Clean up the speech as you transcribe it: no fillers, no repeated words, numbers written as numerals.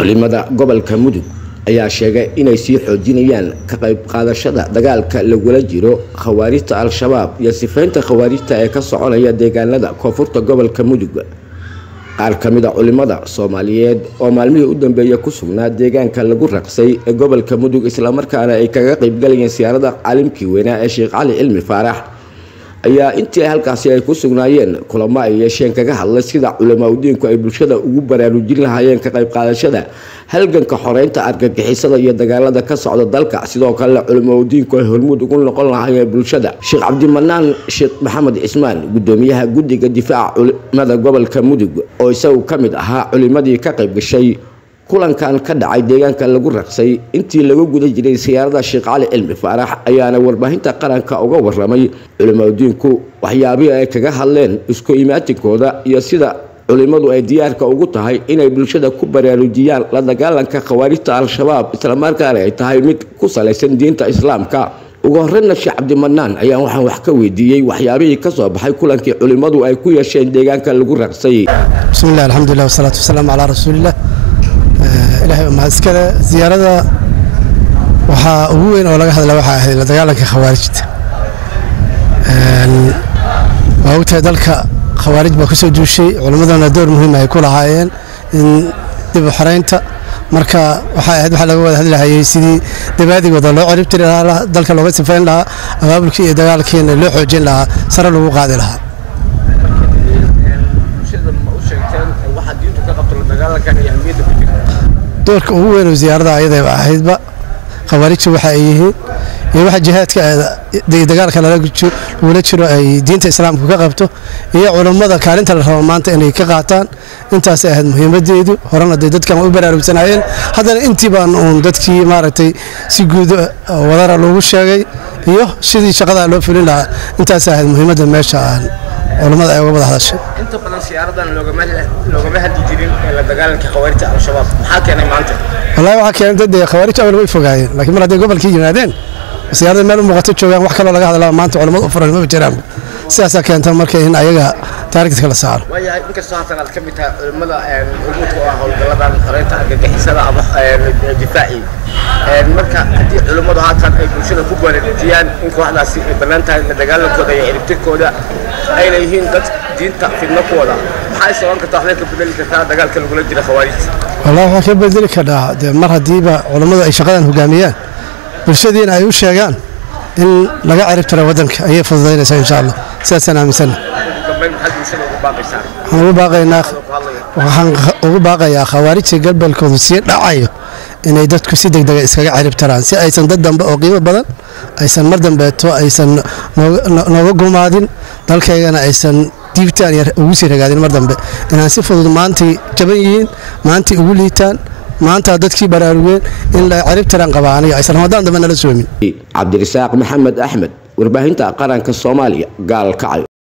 culimada gobolka Mudug ayaa sheegay inay sii xoojinayaan ka qayb qaadashada dagaalka lagula jiro khawaarijta al-shabaab iyo sifaynta khawaarijta ee ka soconaya deegaanada koonfurta gobolka Mudug. qaar kamid ah culimada Soomaaliyeed oo maalmihii u dambeeyay ku sugnaa deegaanka lagu raqsay ee gobolka Mudug isla markaana ay kaga qayb galayeen siyaarada caalimkii weynaa ee Sheekh Cali Cilmi Faarax ayaa intii halkaasi ay ku sugnaayeen kulamo ay yeesheen kaga hadlay sida culimadu ay bulshada ugu baraarujin lahaayeen ka qayb qaadashada halganka xoreynta argagixisada iyo dagaalada ka socda dalka. sidoo kale culimadu ay hormuud ugu noqon lahaayeen bulshada. Sheekh Cabdimanaan Sheekh Maxamed Ismaan gudoomiyaha guddiga difaaca culimada gobolka Mudug oo isagu kamid ahaa culimadii ka qayb gashay kulankan ka dhacay deegaanka lagu raqsay intii lagu guda jiray siyaarada Sheekh Cali Cilmi Faarax ayaana warbaahinta qaranka uga waramay culimadu waxyaabaha ay kaga hadleen isku imaatinkooda iyo sida culimadu ay diyaarka ugu tahay inay bulshada ku baraarujiyaan la dagaalanka khawaarijta al-shabaab isla markaana ay tahay mid ku saleysan diinta islaamka. ugu horreynna Sheekh Cabdimanaan ayaa waxaan wax ka weydiiyay waxyaabihii ka soo baxay kulankii culimadu ay ku yeesheen deegaanka lagu raqsay. bismillaah alxamdulillaah wasalaatu wasalaamu calaa rasuulillaah. ilaahay ma iskale ziyaarada waxa ugu weyn oo laga hadlay waxa ahayd la dagaalanka khawaarijta. waqtiga dalka khawaarij ba ku soo duushay culimadana door muhiim ah ay ku lahaayeen in dib u xareynta marka waxa ahayd waxa laga wada hadlayay sidii dabaadigooda loo cirib tiri lahaa dalka looga sifayn lahaa abaabulkii iyo dagaalkiina loo xoojin lahaa sare lagu qaadi lahaa. doorka ugu weyn oo ziyaarada ayada ahaydba khawaarijtu waxa ay yihiin iyo waxa jihaadka dagaalka lagula jiro ay diinta islaamka ka qabto iyo culimada kaalinta la rabo maanta inay ka qaataan intaas ahayd muhiimadeedu horena dadkan u baraarugsanayeen haddana intii baan dadkii maaragtay si guud wadara loogu sheegay iyo sidii shaqada loo fulin lahaa intaas ahayd muhiimada meesha aan culimada ay uga wada hadashay. inta badan siyaaradan loogama hadli jirin la dagaalanka khawaarijta al-shabaab maxaa keenay maanta? wallahi waxa keenay dad khawaarijta way fogaayeen laakiin mar haday gobolkii yimaadeen siyaarada meel u muuqato joogaan wax kale laga hadlaa maanta culimadu u furan ma jiraan sidaas keenta markay in ayaga taariikhda kala saaro. waayahay inkastoo haatan aad ka mid tahay culimada hormuudka oo ah howlgaladan xoreynta argagixisada ama difaaci marka haddii culimadu haatan ay bulshada ku baraarujiyaan in kooxdaasi ay bannaan tahay la dagaalankooda iyo ciribtirkooda ayna yihiin dad diinta fidno ku wada maxay soo kartaa waxay ka bedeli kartaa dagaalka lagula jiro khawaarijta? wallahi waxa ka bedeli karaa mar hadiiba culimadu ay shaqadan hogaamiyaan bulshadiina ay u sheegaan in laga cirib tiro wadanka ayay fududeynaysaa insha Allah sidaasana aaminsan. waxaan ugu baaqayaa khawaarijta galbeelkooda si dhacayo inay dadku si degdeg ah iskaga cirib tiraan si aysan dad dambe oo qiimo badan aysan mar dambeeto aysan nooga gumaadin dalkeena aysan diibtaan yar ugu sii ragaadin mar dambe inaan si fudud maantii jaban yihiin maantii ugu liitaan maanta dadkii baraarugeen in la cirib tiraan qabaaniyo aysan Ramadan dambe nala soomin. Cabdirasaaq Maxamed Axmed warbaahinta qaranka Soomaaliya gaal kacay.